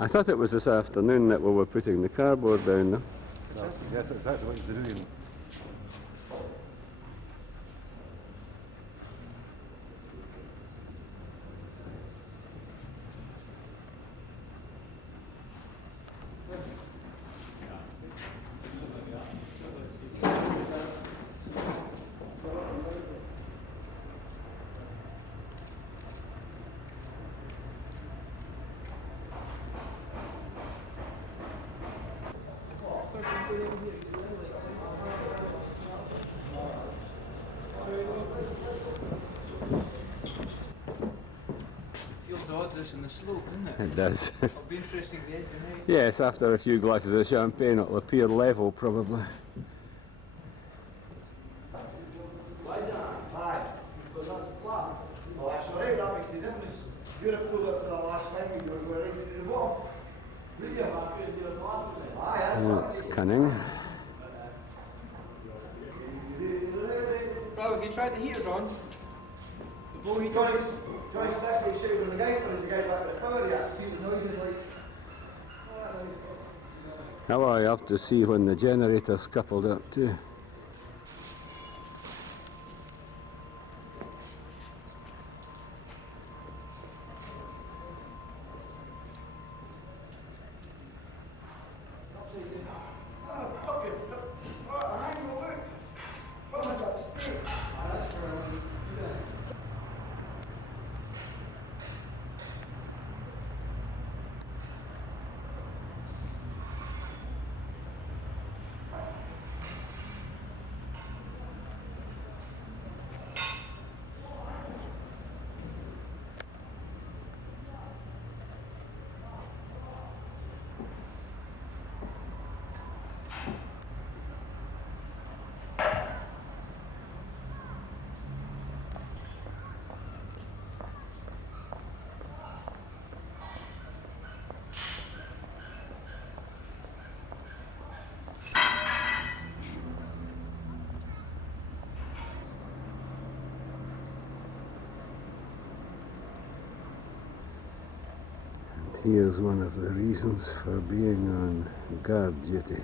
I thought it was this afternoon that we were putting the cardboard down there. Yes, that's exactly what you're doing. Feels odd this in the slope, doesn't it? It does. It'll be interesting the end tonight. Yes, after a few glasses of champagne it'll appear level probably. That's cunning. Well, have you tried the heaters on? The blow heaters? Joyce definitely said when the gate was a gate like the power, yeah, feel the noises like. Now I have to see when the generator's coupled up too. Here's one of the reasons for being on guard duty.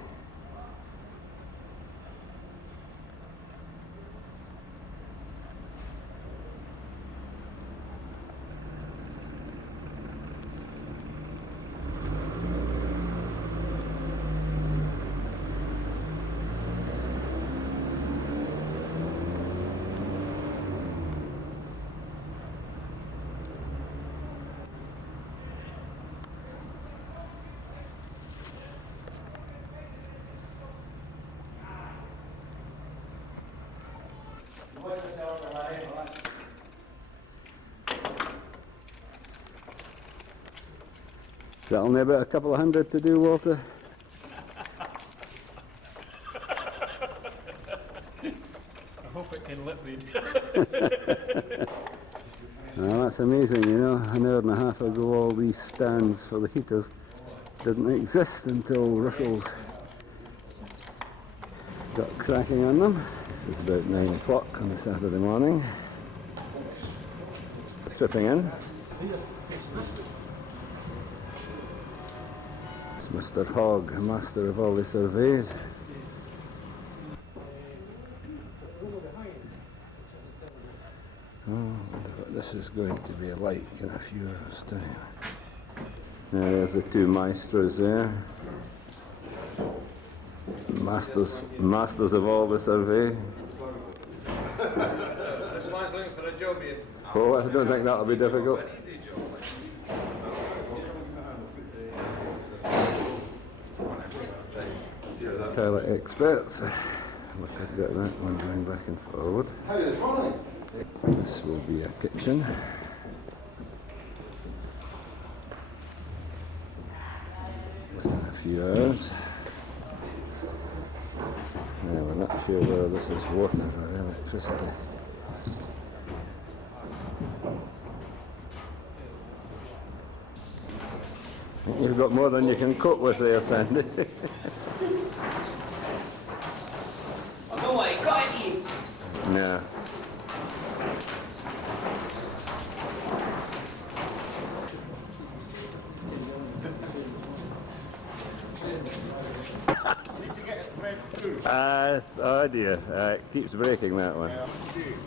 Is that only about a couple of hundred to do, Walter? I hope it can let me. Well, that's amazing, you know. An hour and a half ago, all these stands for the heaters didn't exist until Russell's got cracking on them. This is about 9 o'clock on a Saturday morning. Tripping in. It's Mr. Hogg, master of all the surveys. Oh, I wonder what this is going to be like in a few hours' time. Now there's the two maestros there. Masters of all the survey. This man's looking for a job here. Oh, I don't think that'll be difficult. Easy job. Toilet experts. Look, I've got that one going back and forward. How is morning? This will be a kitchen. Within a few hours. Now we're not sure whether this is water or electricity. I think you've got more than you can cope with there, Sandy. I know what I got you. No. Oh dear, it keeps breaking, that one.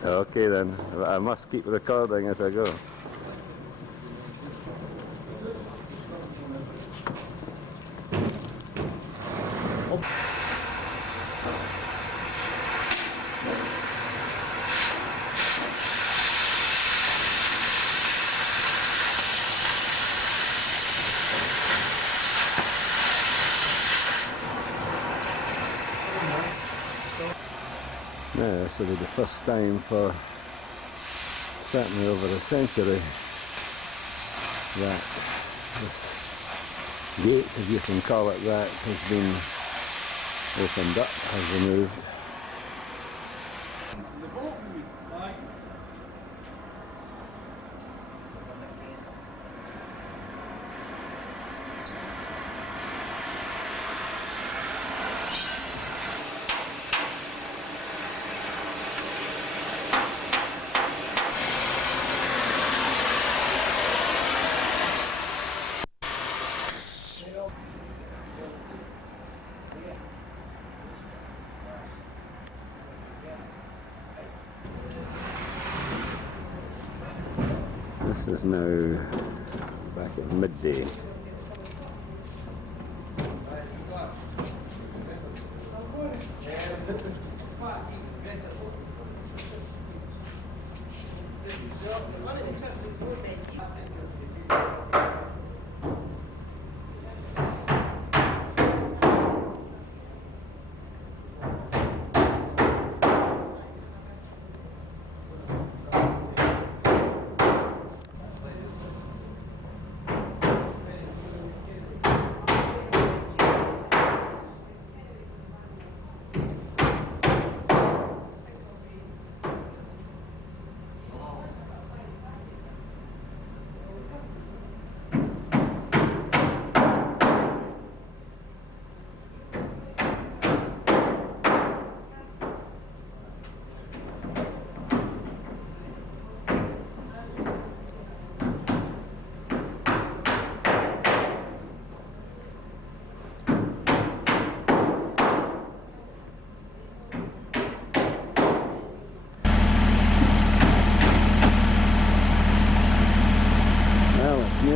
Okay then, I must keep recording as I go. Now, this will be the first time for certainly over a century that this gate, if you can call it that, has been opened up, has removed. This is now back at midday.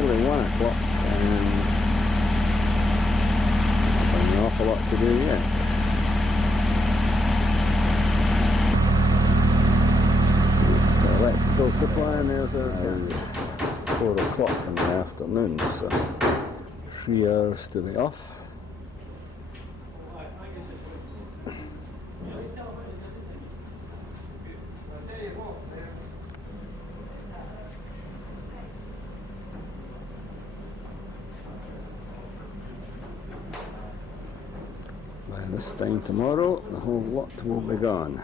nearly 1 o'clock and there's an awful lot to do yet. It's electrical supply and there's a 4 o'clock in the afternoon, so 3 hours to be off. By this time tomorrow, the whole lot will be gone.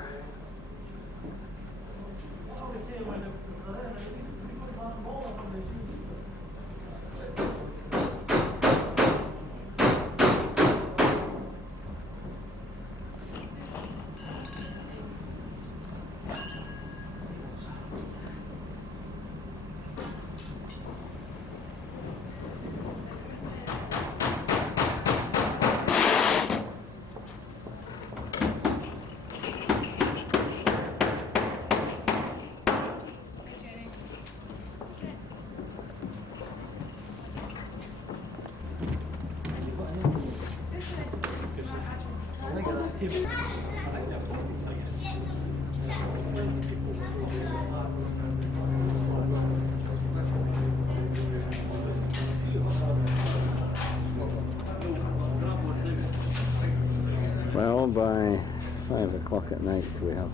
Well, by 5 o'clock at night we have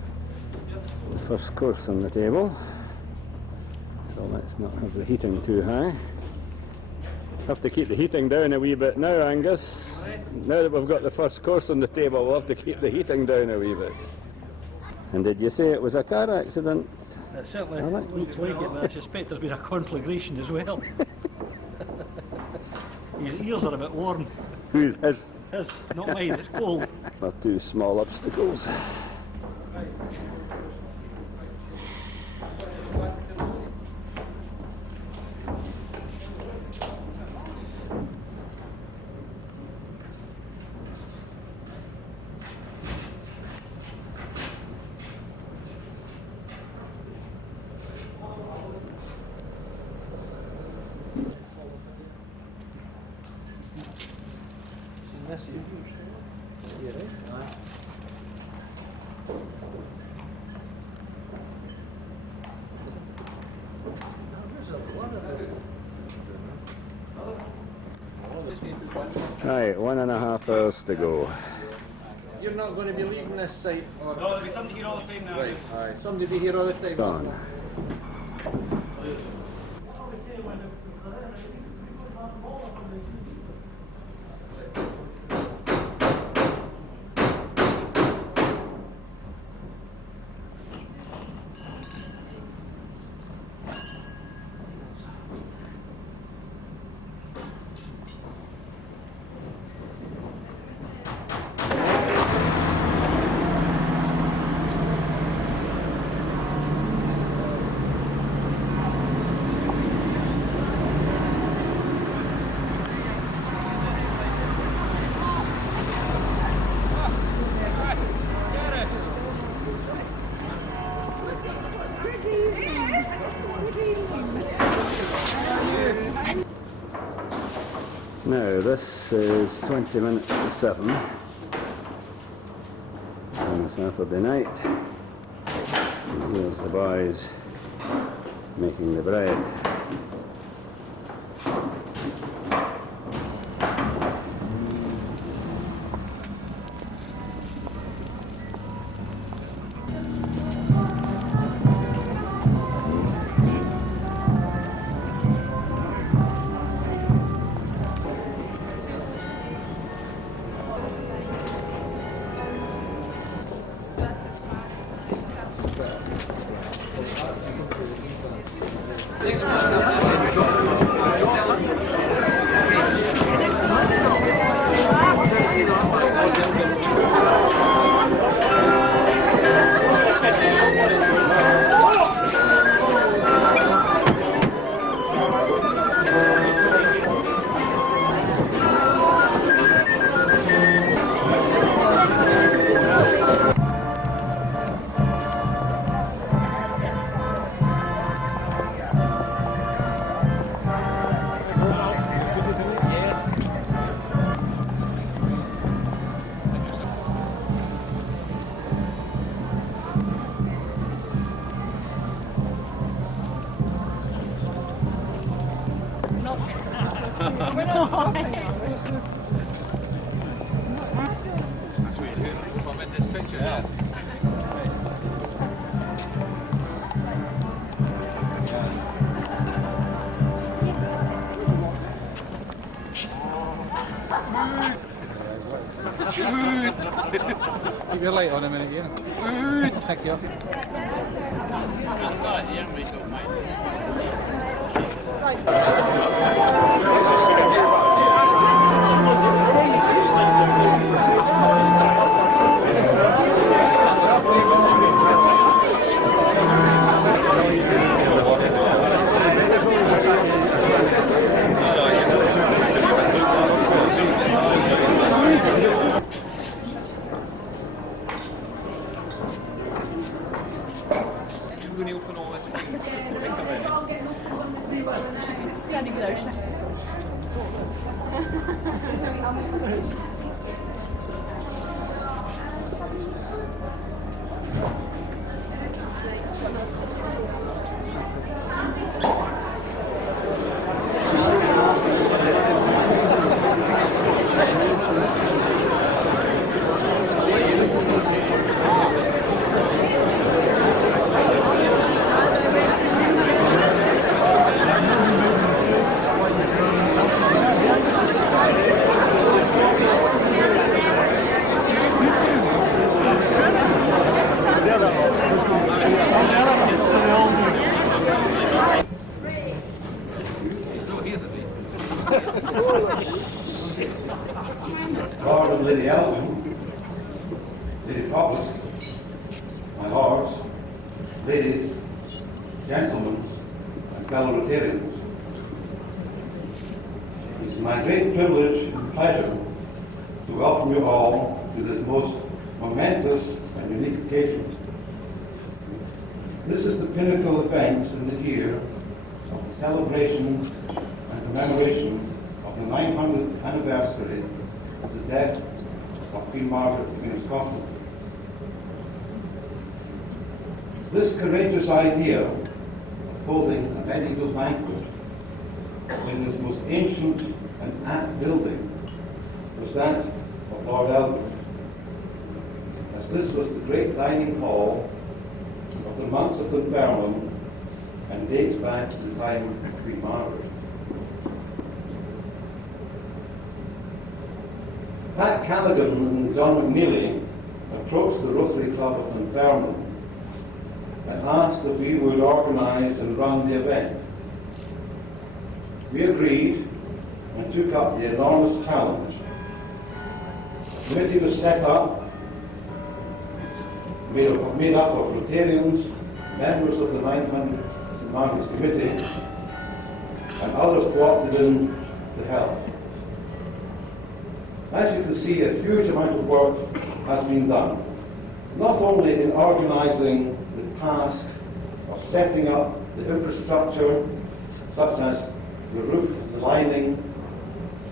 the first course on the table, so let's not have the heating too high. Have to keep the heating down a wee bit now, Angus. Now that we've got the first course on the table, we'll have to keep the heating down a wee bit. And did you say it was a car accident? It certainly looks like it, but I suspect there's been a conflagration as well. His ears are a bit worn. Who's his? His, not mine, it's cold. Or 2 small obstacles. Right, 1.5 hours to go. You're not going to be leaving this site? Or... No, there'll be somebody here all the time now. Right, aye. Somebody be here all the time? Gone. Now this is 20 minutes to 7 on Saturday night. And here's the boys making the bread. Thank you. We're not stopping. That's what you're doing. I'm in this picture now. Keep your light on a minute, Ian. Thank you. We're going to open all this before they come in. Lord and Lady Elgin, Lady Provost, my lords, ladies, gentlemen, and fellow Rotarians. It is my great privilege and pleasure to welcome you all to this most momentous and unique occasion. This is the pinnacle event in the year of the celebration and commemoration of the 900th anniversary of the death of Queen Margaret, Queen of Scotland. This courageous idea of holding a medieval banquet in this most ancient and apt building was that of Lord Elgin, as this was the great dining hall of the monks of Dunfermline and dates back to the time of Queen Margaret. Pat Callaghan and John McNeely approached the Rotary Club of Dunfermline and asked if we would organise and run the event. We agreed and took up the enormous challenge. A committee was set up, made up of Rotarians, members of the 900 St Margaret's Committee, and others co-opted in to help. As you can see, a huge amount of work has been done, not only in organising the task of setting up the infrastructure, such as the roof, the lining,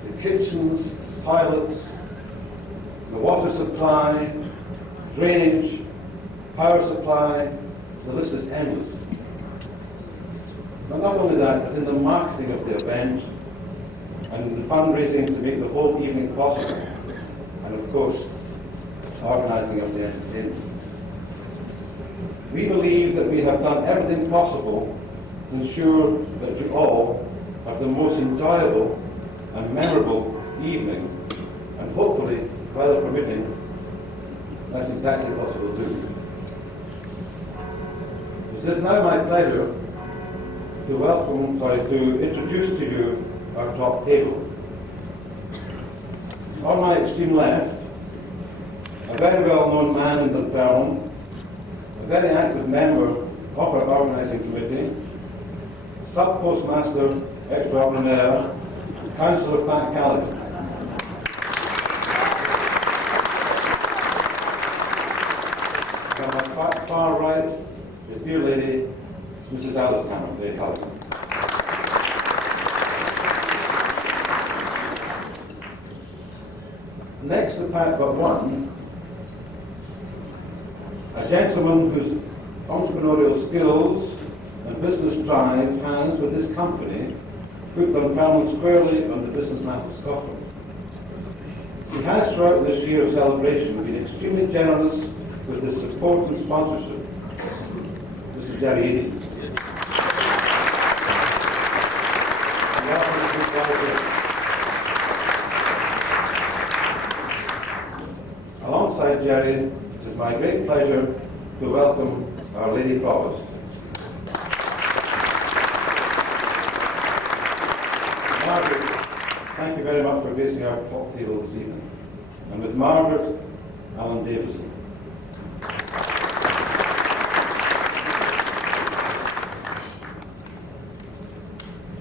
the kitchens, toilets, the water supply, drainage, power supply, the list is endless. But not only that, but in the marketing of the event and the fundraising to make the whole evening possible, and of course, organising of the entertainment. We believe that we have done everything possible to ensure that you all have the most enjoyable and memorable evening, and hopefully, weather permitting, that's exactly what we'll do. It is now my pleasure to introduce to you our top table. On my extreme left, a very well-known man in Dunfermline, a very active member of our organising committee, sub-postmaster extraordinaire, Councillor Pat Callaghan. On my far right, his dear lady, Mrs. Alice Cameron, Lady Callaghan. Next to Pat but one, a gentleman whose entrepreneurial skills and business drive has, with his company, put Dunfermline squarely on the business map of Scotland. He has, throughout this year of celebration, been extremely generous with his support and sponsorship. Mr. Jerry Eady. Alongside Jerry, it is my great pleasure to welcome Our Lady Provost. Margaret, thank you very much for gracing our top table this evening. And with Margaret, Alan Davison.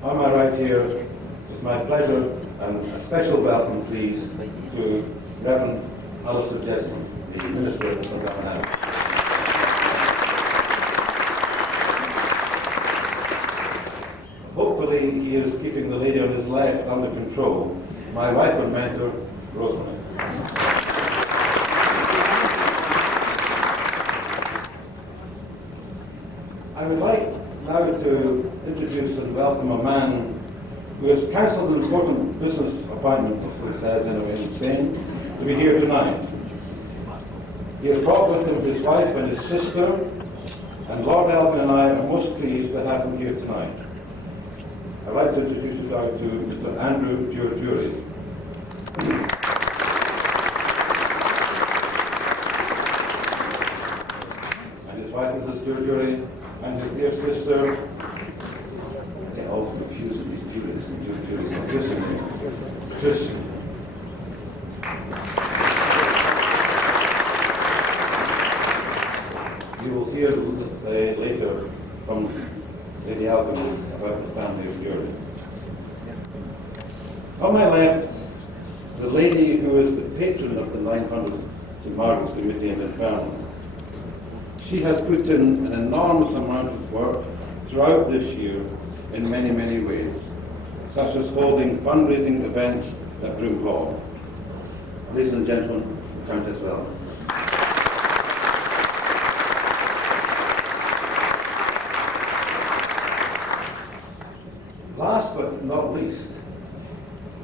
On my right here, it's my pleasure and a special welcome, please, to Reverend Alistair Jesmond, the Minister of Dunfermline. Hopefully he is keeping the lady on his left under control, my wife and mentor, Rosemary. I would like now to introduce and welcome a man who has cancelled an important business appointment, as it says in Spain, to be here tonight. He has brought with him his wife and his sister, and Lord Elgin and I are most pleased to have him here tonight. I'd like to introduce you now to Mr. Andrew Giorgiuri. And his wife, Mrs. Giorgiuri, and his dear sister. I get all confused with these Juries and Giorgiuris. Patricia. You will hear later from Lady Alban about the family of Giorgi. On my left, the lady who is the patron of the 900 St. Margaret's Committee in Dunfermline. She has put in an enormous amount of work throughout this year in many, many ways, such as holding fundraising events at Broom Hall. Ladies and gentlemen, the Countess Elgin. Last but not least,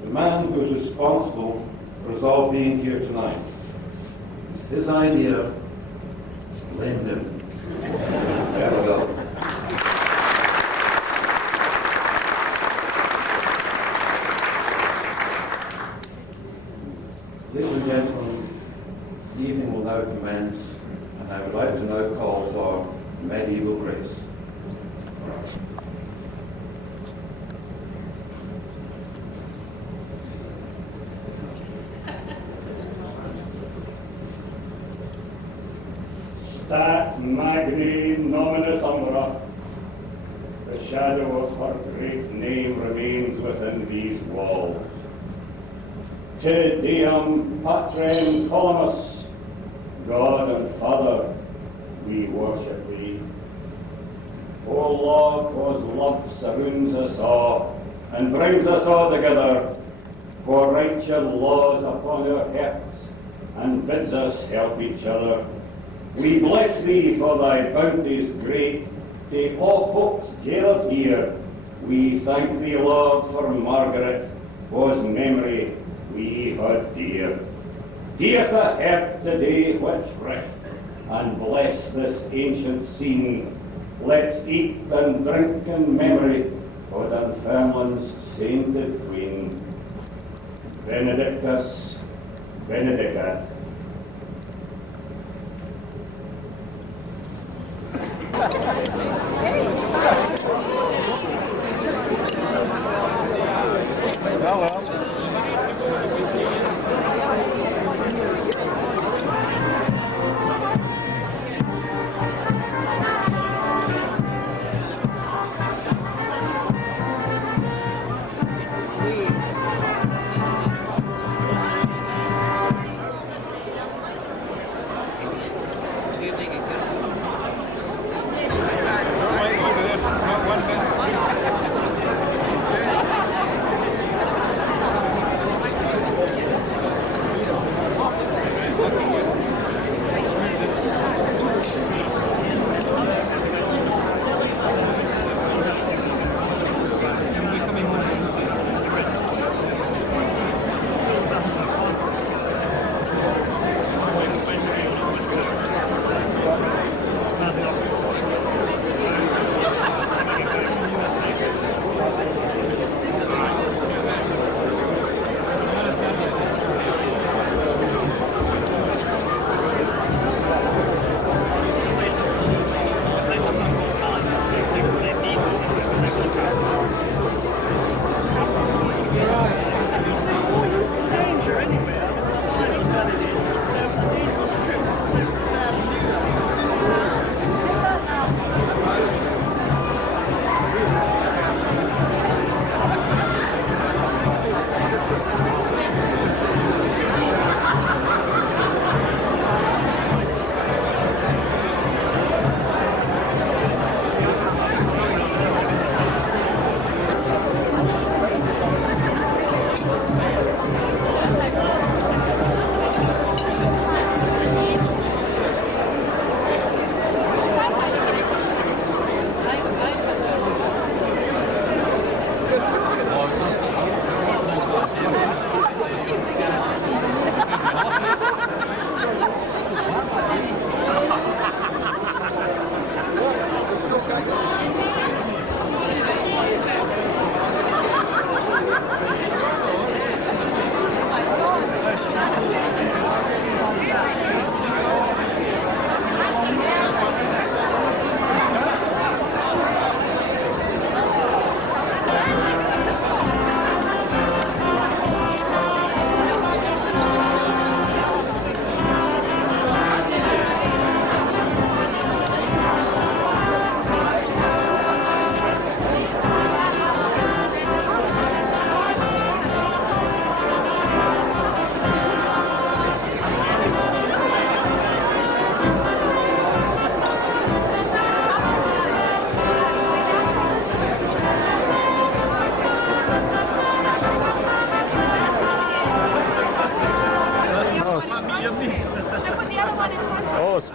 the man who is responsible for us all being here tonight. It's his idea, blame him. Very well. Ladies and gentlemen, the evening will now commence, and I would like to now call for medieval grace. Stat magni nominis umbra, the shadow of her great name remains within these walls. Te Deum Patrem Colamus, God and Father, we worship thee. O Lord, whose love surrounds us all and brings us all together, pour write your laws upon our hearts and bids us help each other. We bless thee for thy bounties great, to all folks gathered here. We thank thee, Lord, for Margaret, whose memory we hold dear. Give us a heart today which writ, and bless this ancient scene. Let's eat and drink in memory of Dunfermline's sainted queen. Benedictus, benedicat.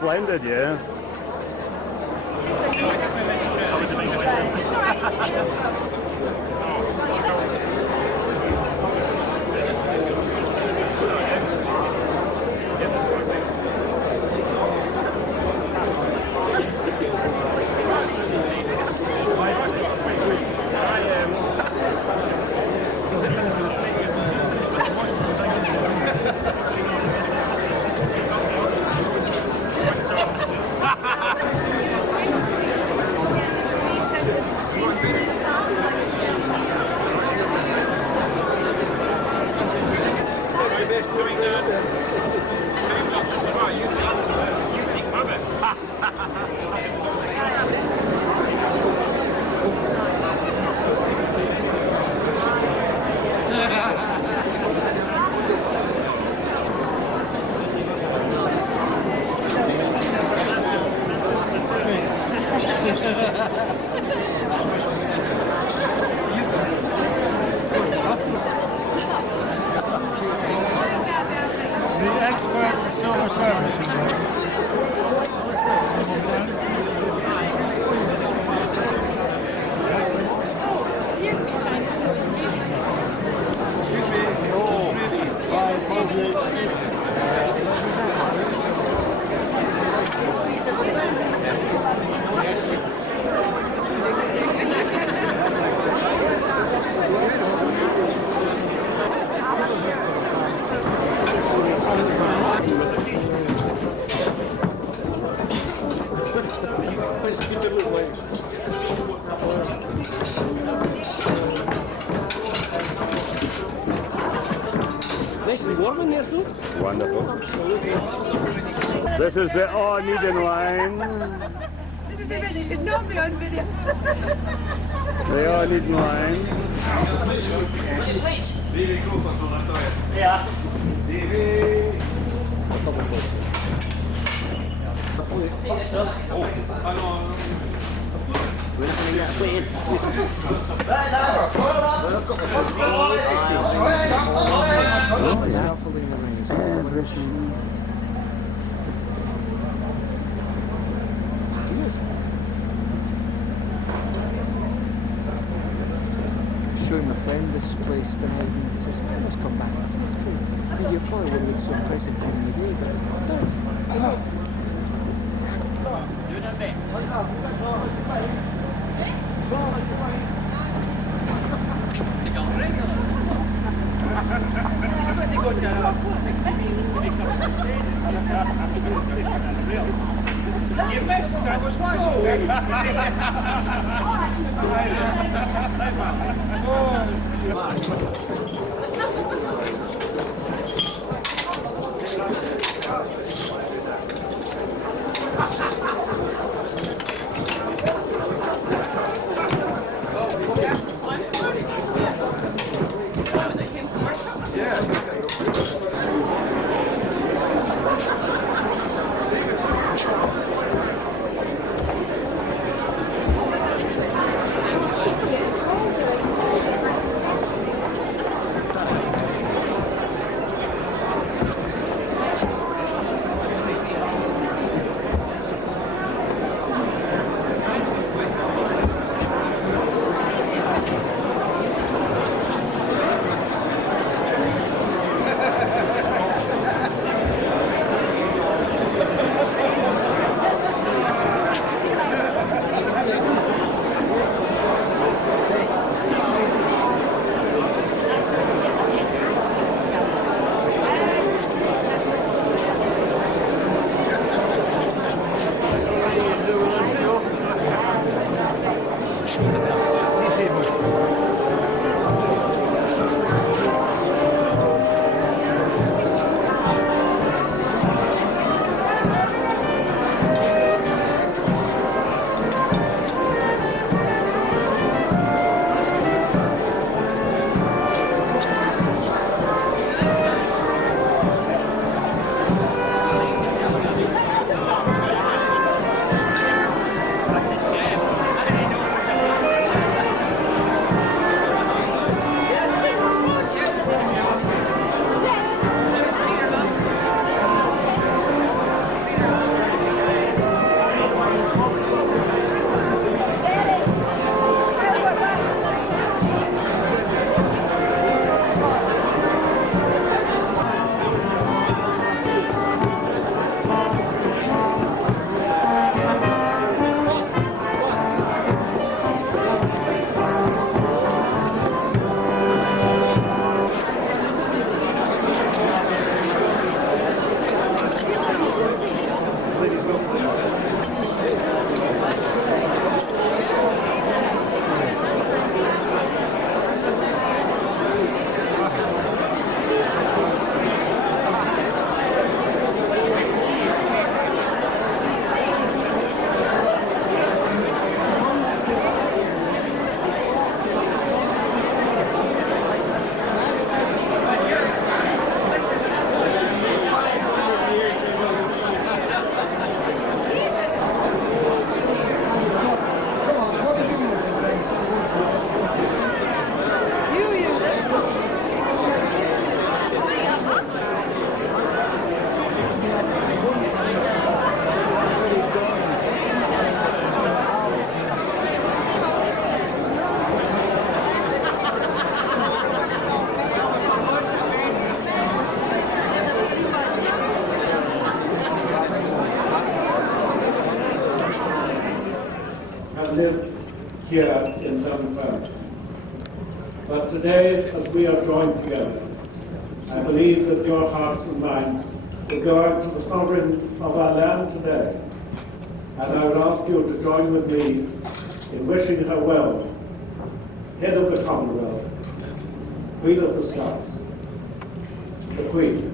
splendid, yes. Wonderful. This is the Needing line. This is the bit that should not be on video. The Needing line. Yeah. Showing my friend this place tonight and he says, I must come back and see this place. I mean, you probably wouldn't look so impressive during the day, but it does. It does. Do that bit. You missed, I was watching. here in Dunfermline. But today, as we are joined together, I believe that your hearts and minds will go out to the sovereign of our land today. And I would ask you to join with me in wishing her well, head of the Commonwealth, Queen of the Stars, the Queen.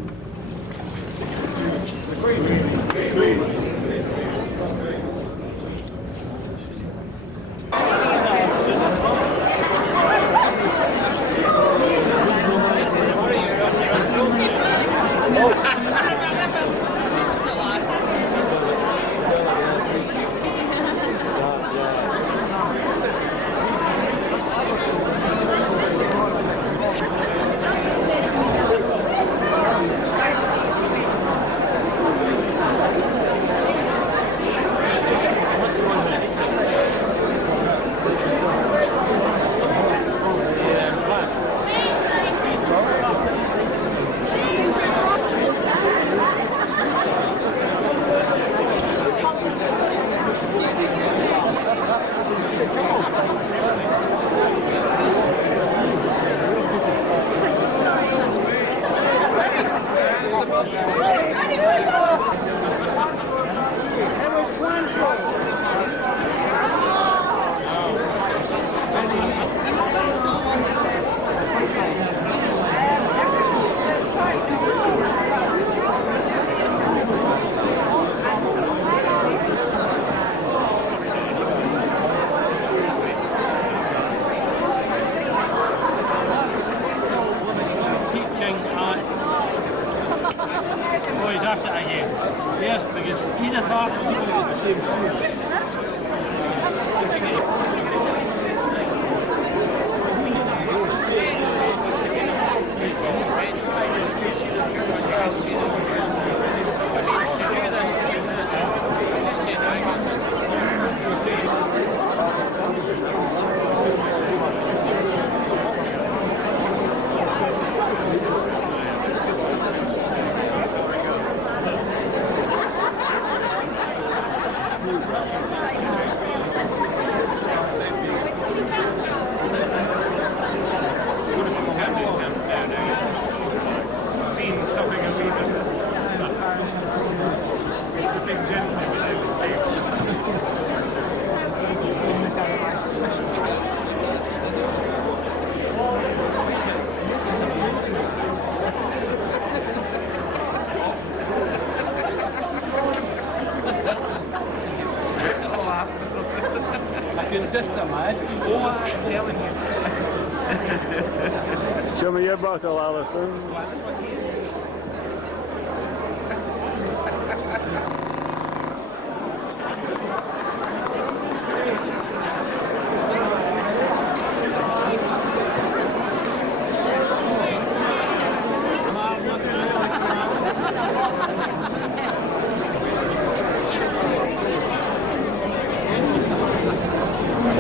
Show me your bottle, Alison.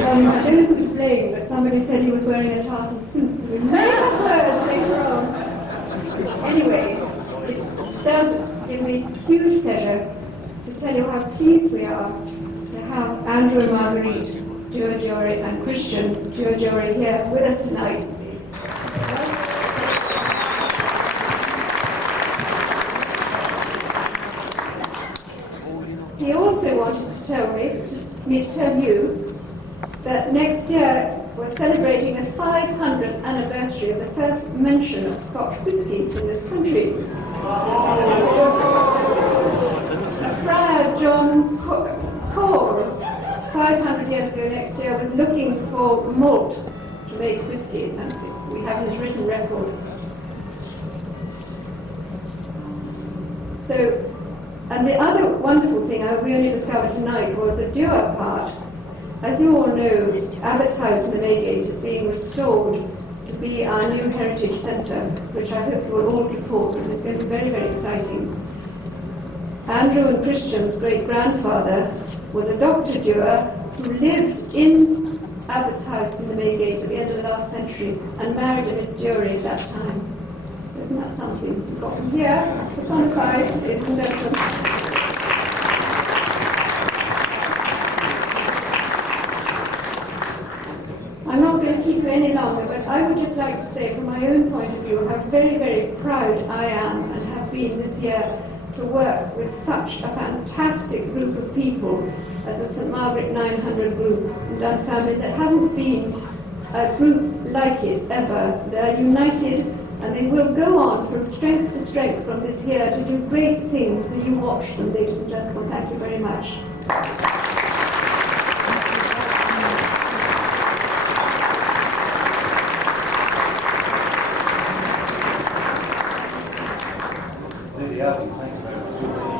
I don't know who to blame, but somebody said he was wearing a tartan suit, so we may have words later on. Anyway, it does give me huge pleasure to tell you how pleased we are to have Andrew and Marguerite, Giorgiore and Christian Giorgiore here with us tonight. He also wanted to tell me to tell you that next year we're celebrating the 500th anniversary of the first mention of Scotch whisky in this country. Friar John Cole, 500 years ago next year, was looking for malt to make whisky, and we have his written record. So, and the other wonderful thing we only discovered tonight was the Dewar part. As you all know, Abbott's House in the Maygate is being restored to be our new heritage centre, which I hope you will all support, because it's going to be very, very exciting. Andrew and Christian's great-grandfather was a Dr. Dewar who lived in Abbott's House in the Maygate at the end of the last century and married a Miss Jury at that time. So isn't that something? We've got them here, the fun pride, ladies and gentlemen. any longer, but I would just like to say from my own point of view how very, very proud I am and have been this year to work with such a fantastic group of people as the St Margaret 900 group in Dunfermline. There hasn't been a group like it ever. They're united and they will go on from strength to strength from this year to do great things. So you watch them, ladies and gentlemen. Thank you very much. Lady Alton, thank you very much.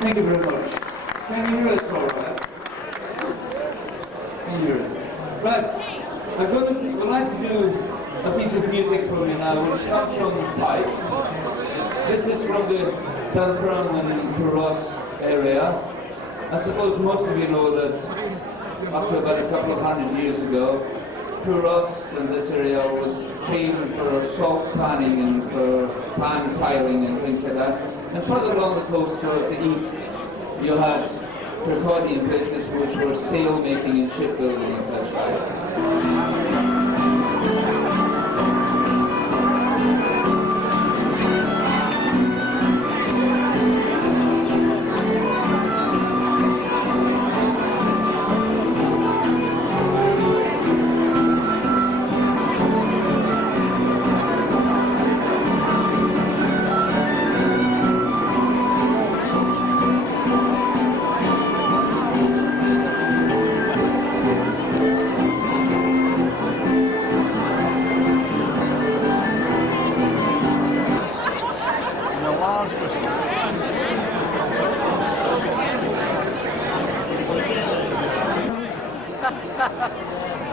Thank you very much. Can you hear us all right? Can you hear us? Right. I'd like to do a piece of music from you now, which comes from pipe. This is from the Dunfermline Fratery area. I suppose most of you know that up to about a couple of hundred years ago, Puros in this area was famed for salt panning and for pan tiling and things like that. And further along the coast towards the east, you had Kirkcaldy places which were sail making and shipbuilding and such like.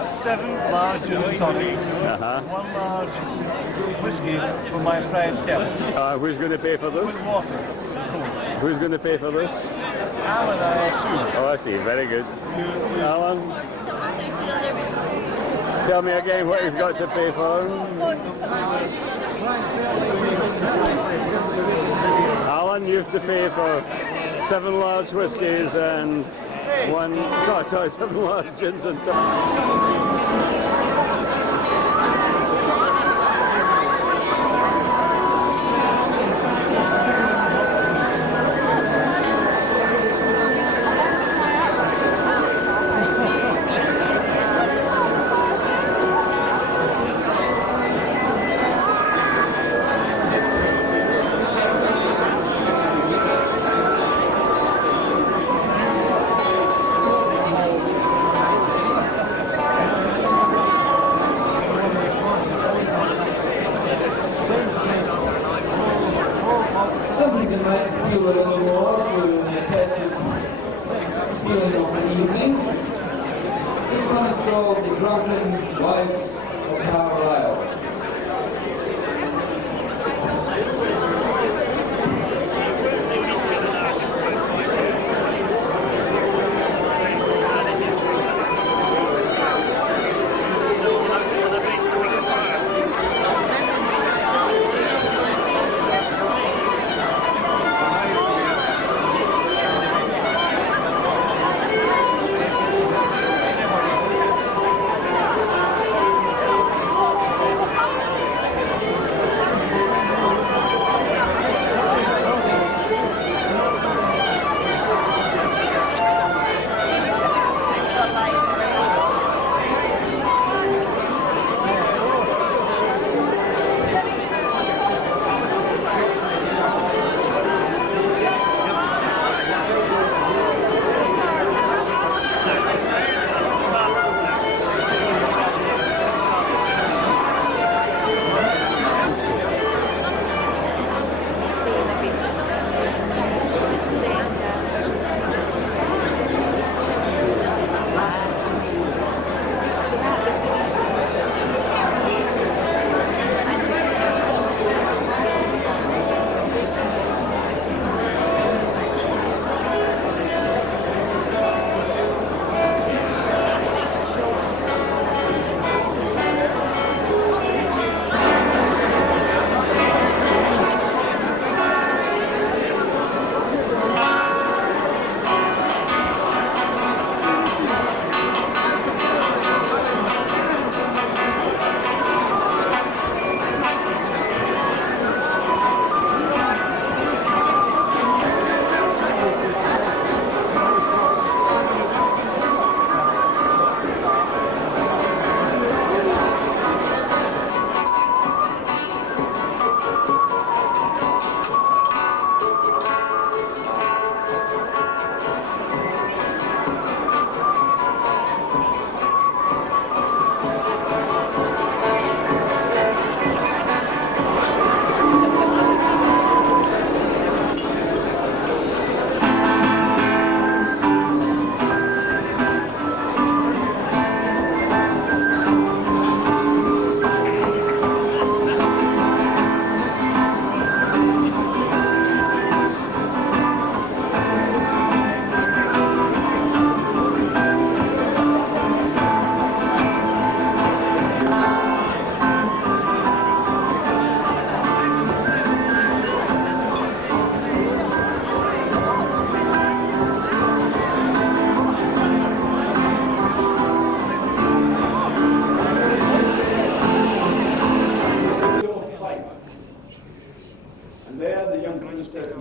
Seven large gin and tonics, one large whiskey for my friend Terry. Who's going to pay for this? With water. Who's going to pay for this? Alan, I assume. Oh, I see. Very good. Alan, tell me again what he's got to pay for. Alan, you have to pay for 7 large whiskies and 7 large gins and tonics. Something that might feel a little more to the festive feeling of the evening. This one is called The Drunken Wives of Carlisle.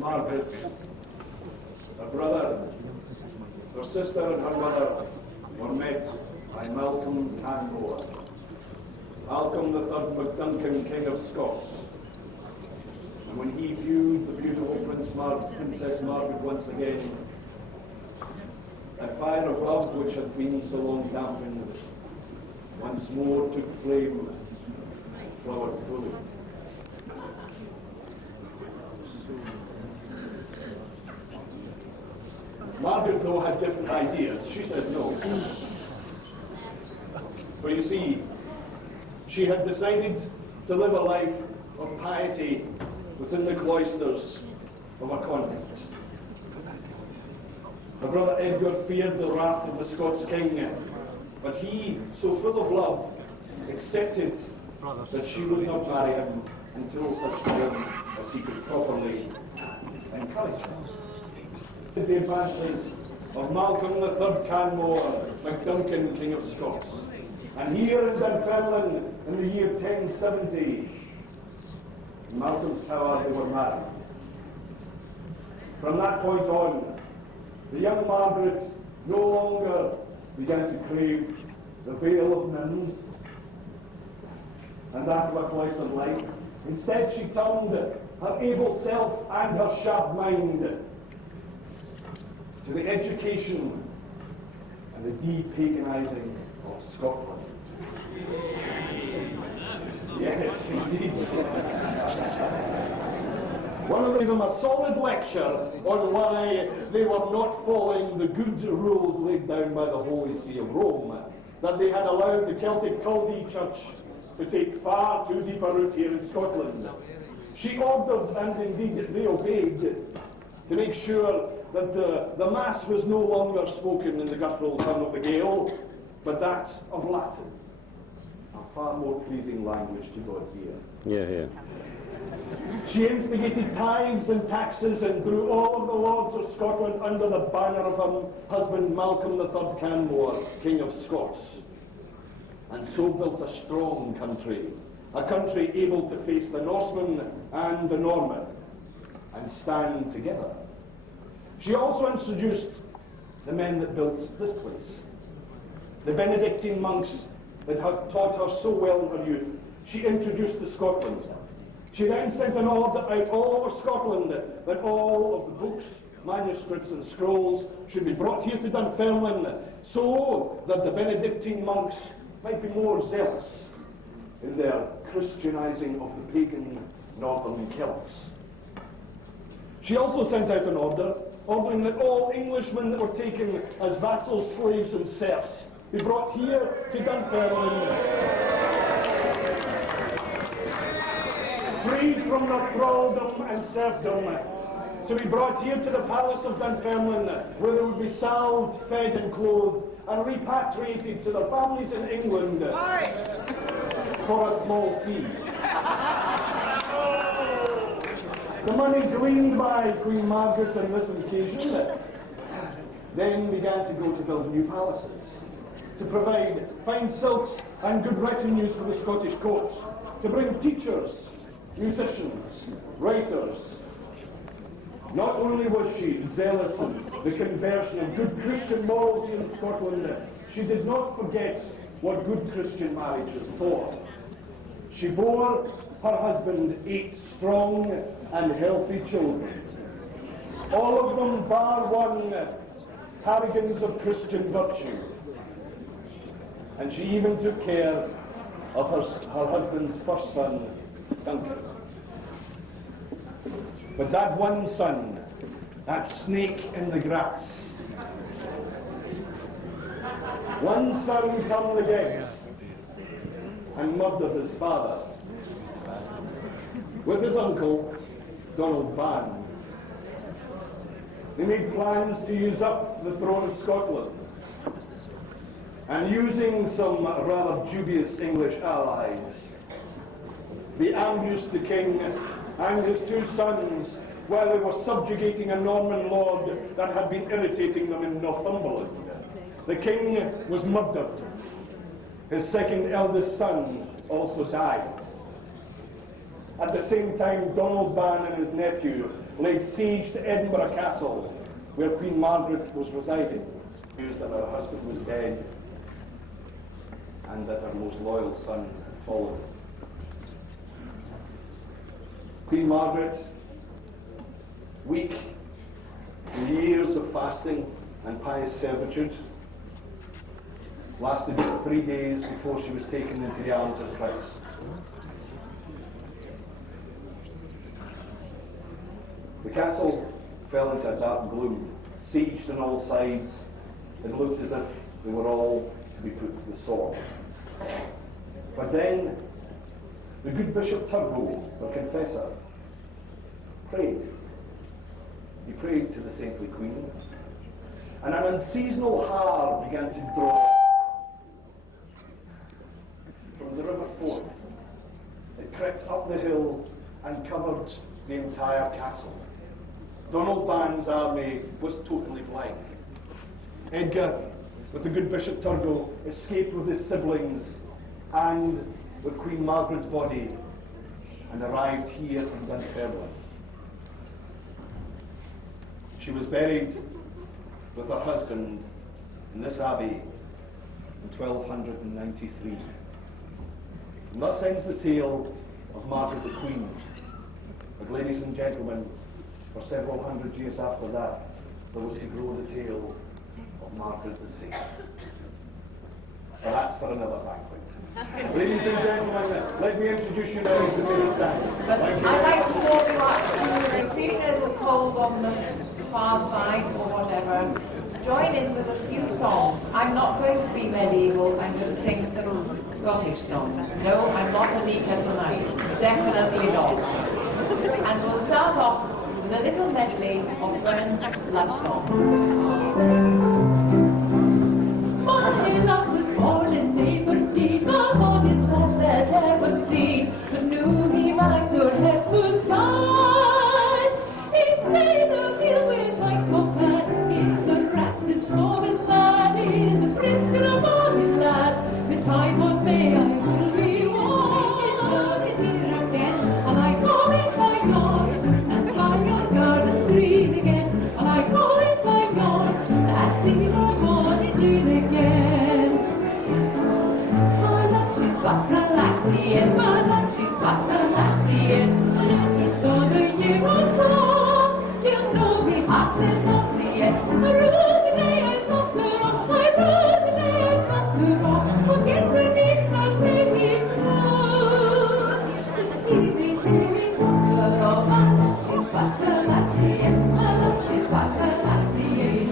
Margaret, her brother, her sister and her mother were met by Malcolm Canmore. Malcolm III MacDuncan, King of Scots. And when he viewed the beautiful Princess Margaret once again, that fire of love which had been so long dampened once more took flame and flowered fully. Margaret, though, had different ideas. She said no. For you see, she had decided to live a life of piety within the cloisters of a convent. Her brother Edgar feared the wrath of the Scots king, but he, so full of love, accepted that she would not marry him until such time as he could properly encourage her. The advances of Malcolm III Canmore, MacDuncan, King of Scots. And here in Dunfermline, in the year 1070, in Malcolm's tower, they were married. From that point on, the young Margaret no longer began to crave the veil of nuns and that of a cloistered life. Instead, she turned her able self and her sharp mind to the education and the de-paganizing of Scotland. Yes, indeed. One of them a solid lecture on why they were not following the good rules laid down by the Holy See of Rome, that they had allowed the Celtic Chaldee Church to take far too deep a root here in Scotland. She ordered, and indeed they obeyed, to make sure that the Mass was no longer spoken in the guttural tongue of the Gael, but that of Latin, a far more pleasing language to God's ear. Yeah. She instigated tithes and taxes and drew all of the lords of Scotland under the banner of her husband Malcolm III Canmore, King of Scots, and so built a strong country, a country able to face the Norseman and the Norman and stand together. She also introduced the men that built this place, the Benedictine monks that had taught her so well in her youth. She introduced to Scotland. She then sent an order out all over Scotland that all of the books, manuscripts and scrolls should be brought here to Dunfermline so that the Benedictine monks might be more zealous in their Christianizing of the pagan northern Celts. She also sent out an order ordering that all Englishmen that were taken as vassals, slaves and serfs be brought here to Dunfermline, freed from their thraldom and serfdom, to be brought here to the palace of Dunfermline, where they would be salved, fed and clothed, and repatriated to their families in England for a small fee. The money gleaned by Queen Margaret on this occasion then began to go to build new palaces, to provide fine silks and good retinues for the Scottish court, to bring teachers, musicians, writers. Not only was she zealous in the conversion of good Christian morals in Scotland, she did not forget what good Christian marriage is for. She bore her husband 8 strong and healthy children, all of them bar one paragons of Christian virtue. And she even took care of her husband's first son, Duncan. But that one son, that snake in the grass, one son turned against and murdered his father. With his uncle, Donald Ban, they made plans to use up the throne of Scotland. And using some rather dubious English allies, they ambushed the king and his 2 sons while they were subjugating a Norman lord that had been irritating them in Northumberland. The king was murdered. His second eldest son also died. At the same time, Donald Ban and his nephew laid siege to Edinburgh Castle, where Queen Margaret was residing. News that her husband was dead and that her most loyal son had fallen. Queen Margaret, weak in years of fasting and pious servitude, lasted 3 days before she was taken into the arms of Christ. The castle fell into a dark gloom, sieged on all sides. It looked as if they were all to be put to the sword. But then the good Bishop Turgot, the confessor, prayed. He prayed to the saintly Queen, and an unseasonal har began to draw from the River Forth. It crept up the hill and covered the entire castle. Donald Van's army was totally blind. Edgar, with the good Bishop Turgot, escaped with his siblings and with Queen Margaret's body and arrived here in Dunfermline. She was buried with her husband in this abbey in 1293. And thus ends the tale of Margaret the Queen. But ladies and gentlemen, for several hundred years after that, there was to grow the tale of Margaret the Saint. But that's for another banquet. Ladies and gentlemen, let me introduce you now to Mary Sanders. I'd like to warm you up to, if feeling a little cold on the far side or whatever, join in with a few songs. I'm not going to be medieval, I'm going to sing some Scottish songs. No, I'm not Anika tonight. Definitely not. And we'll start off with a little medley of Burns' love songs. My love was born in Aberdeen, but on his love that ever seen, but knew he might so heads for sight. He stayed the field with right companion, he's a rapid Robin lad, he's a brisk and a bonny lad, the time on May I will be one. She's gonna dear again, and I go in my yard, and by your garden green again, and I go in my yard, and sing my bonny tune again. My love, she's what a lassie, and my love, she's what a lassie, and when it is on a year or 12, she'll know me half so saucy, and I rode the day I saw her, I rode the day I saw her, forget the needs must make me small. But he say, oh, my love, she's what a lassie, and my love, she's what a lassie, and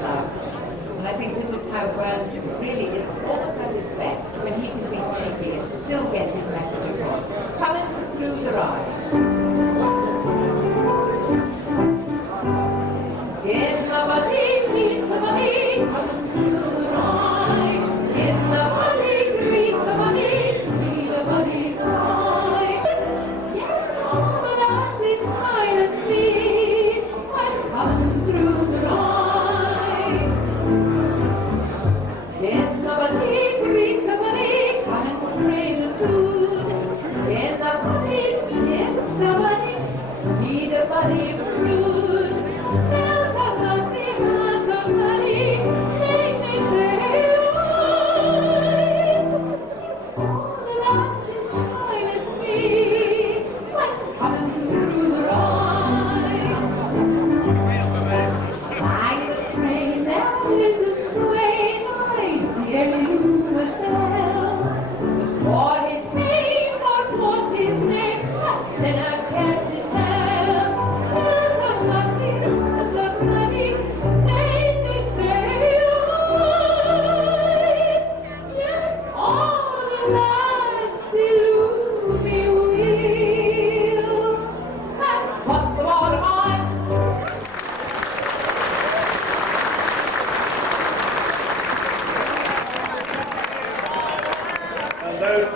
love. And I think this is how Grant really is almost at his best, when he can be cheeky and still get his message across. Coming through the rye. In the body, meet somebody, coming through the rye. In the body, greet somebody, meet a body cry. Yet all the lasses smile at me when coming through the rye. In the body, greet somebody, coming train a tune. In the body, kiss somebody, meet a body prune.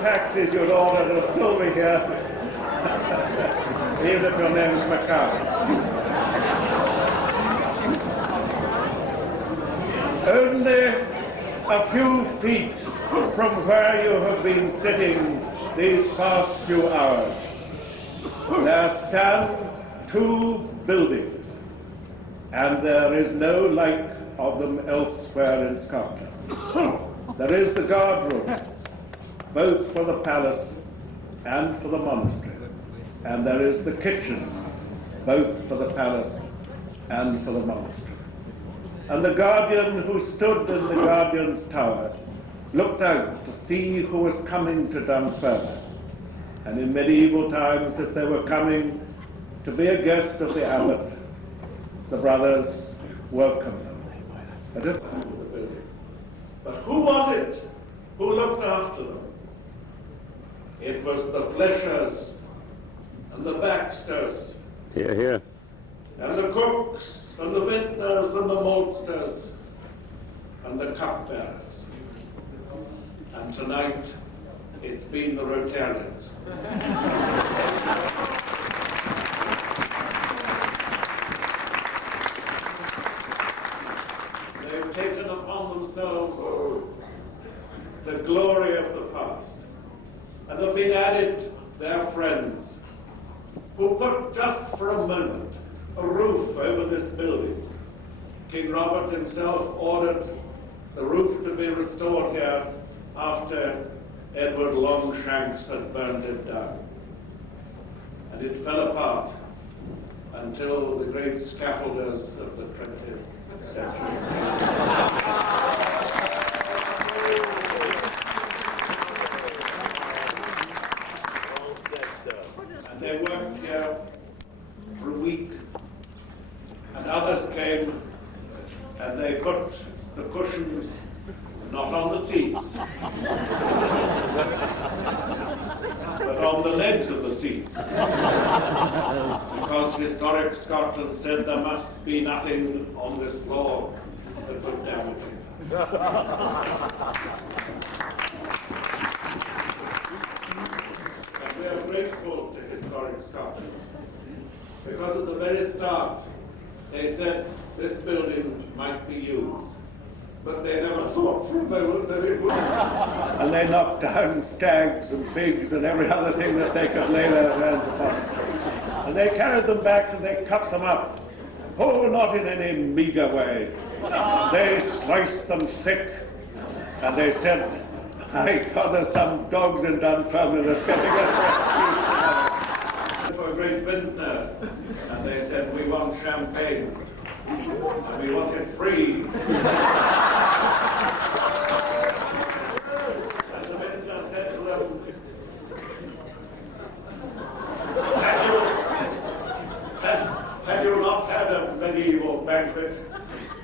Taxis you'd ordered will still be here, even if your name's McCarthy. Only a few feet from where you have been sitting these past few hours, there stands two buildings, and there is no like of them elsewhere in Scotland. There is the guard room, both for the palace and for the monastery. And there is the kitchen, both for the palace and for the monastery. And the guardian who stood in the guardian's tower looked out to see who was coming to Dunfermline. And in medieval times, if they were coming to be a guest of the abbot, the brothers welcomed them. And it's the building. But who was it who looked after them? It was the Fleshers and the Baxters. Here, here. And the cooks and the vintners and the maltsters and the cupbearers. And tonight, it's been the Rotarians. They've taken upon themselves the glory of the past. And have been added their friends, who put just for a moment a roof over this building. King Robert himself ordered the roof to be restored here after Edward Longshanks had burned it down. And it fell apart until the great scaffolders of the 20th century. They worked here for a week, and others came and they put the cushions not on the seats, but on the legs of the seats, because Historic Scotland said there must be nothing on this floor that would damage it. We are grateful to Historic Scotland, because at the very start they said this building might be used, but they never thought for a moment that it would. And they knocked down stags and pigs and every other thing that they could lay their hands upon. And they carried them back and they cut them up. Oh, not in any meagre way. They sliced them thick, and they said, "My God, there's some dogs in Dunfermline that's getting us for a great vintner." And they said, "We want champagne, and we want it free." And the vintner said to them, "Had you not had a medieval banquet,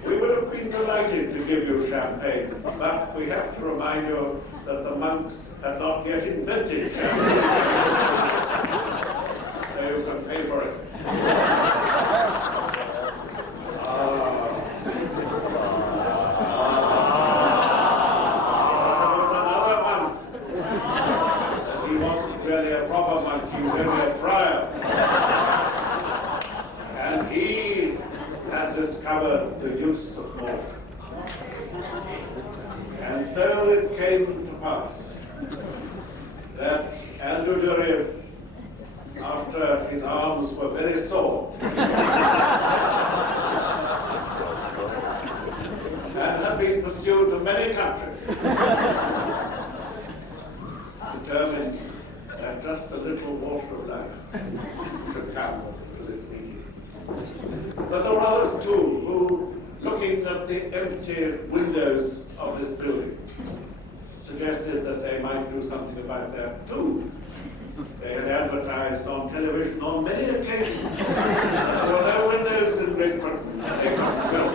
we would have been delighted to give you champagne, but we have to remind you that the monks had not yet invented champagne. So you can pay for it. There was another monk. He wasn't really a proper monk, he was only a friar. And he had discovered the use of malt. And so it came to pass that Andrew Dury, after his arms were very sore, and had been pursued to many countries, determined that just a little water of life should come to this meeting. But there were others too who, looking at the empty windows of this building, suggested that they might do something about that too. They had advertised on television on many occasions that there were no windows in Great Britain and they couldn't film.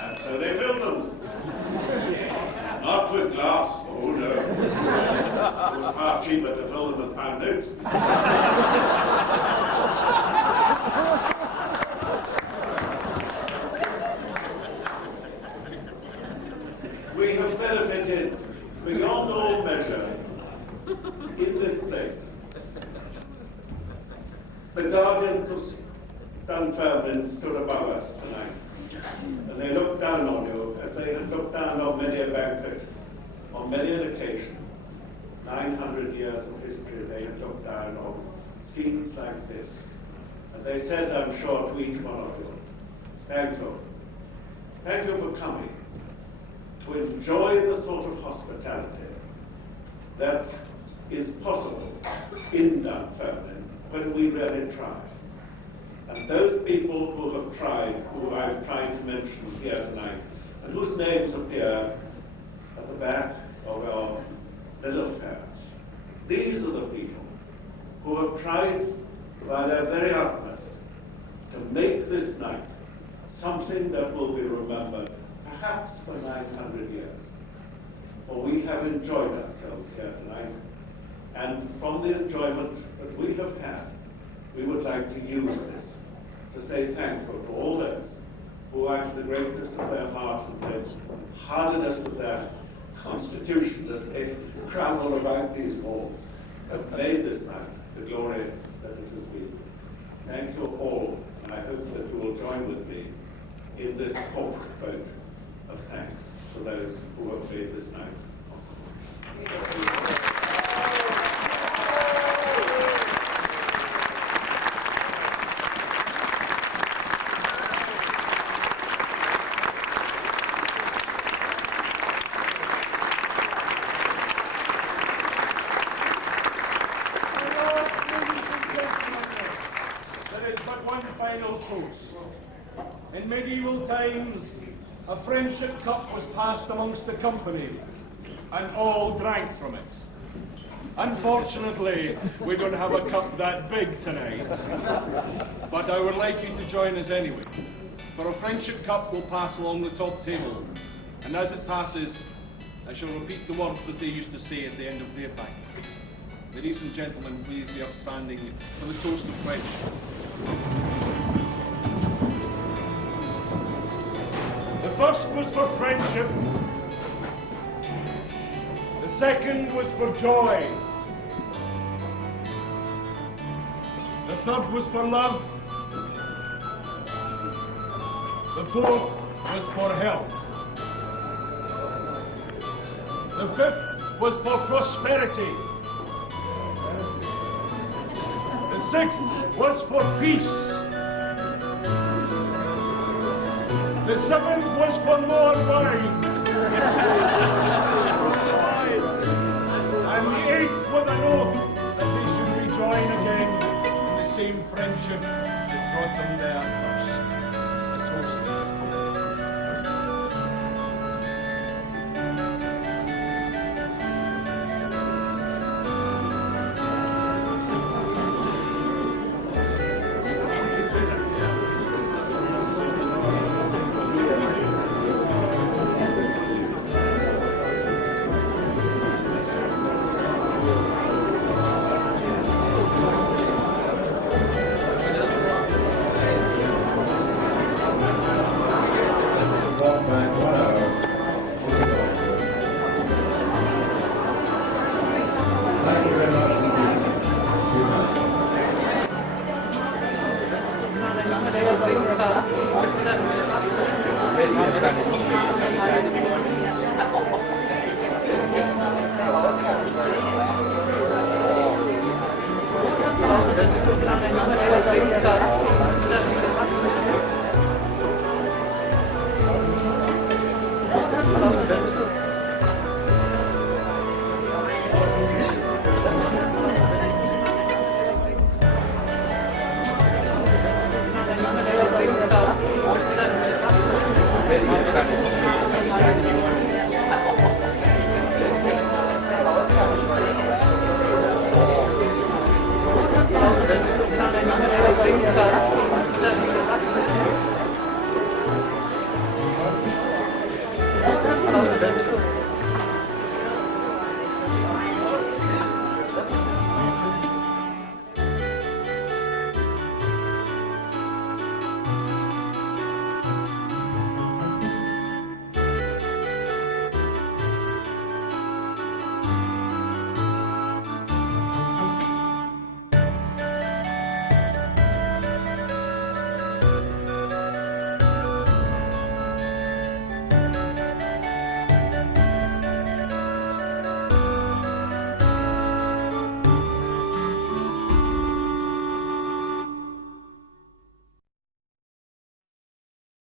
And so they filled them. Not with glass, oh no. It was far cheaper to fill them with pound notes. We have benefited beyond all measure in this place. The guardians of Dunfermline stood above us tonight, and they looked down on you as they had looked down on many a banquet, on many an occasion. 900 years of history they had looked down on scenes like this. And they said, I'm sure, to each one of you, thank you. Thank you for coming to enjoy the sort of hospitality that is possible in Dunfermline when we really try. And those people who have tried, who I've tried to mention here tonight, and whose names appear at the back of our bill of fare, these are the people who have tried by their very utmost to make this night something that will be remembered perhaps for 900 years. For we have enjoyed ourselves here tonight, and from the enjoyment that we have had, we would like to use this to say thank you to all those who, out of the greatness of their heart and the hardiness of their constitution as they travel about these walls, have made this night the glory that it has been. Thank you all, and I hope that you will join with me in this corporate vote of thanks to those who have made this night possible. In medieval times, a friendship cup was passed amongst the company, and all drank from it. Unfortunately, we don't have a cup that big tonight, but I would like you to join us anyway. For a friendship cup will pass along the top table, and as it passes, I shall repeat the words that they used to say at the end of their banquet. Ladies and gentlemen, please be upstanding for the toast of friendship. The first was for friendship. The second was for joy. The third was for love. The fourth was for health. The fifth was for prosperity. The sixth was for peace. The seventh was for more wine. And the eighth with an oath that they should rejoin again in the same friendship that brought them there first. A toast. Thank you.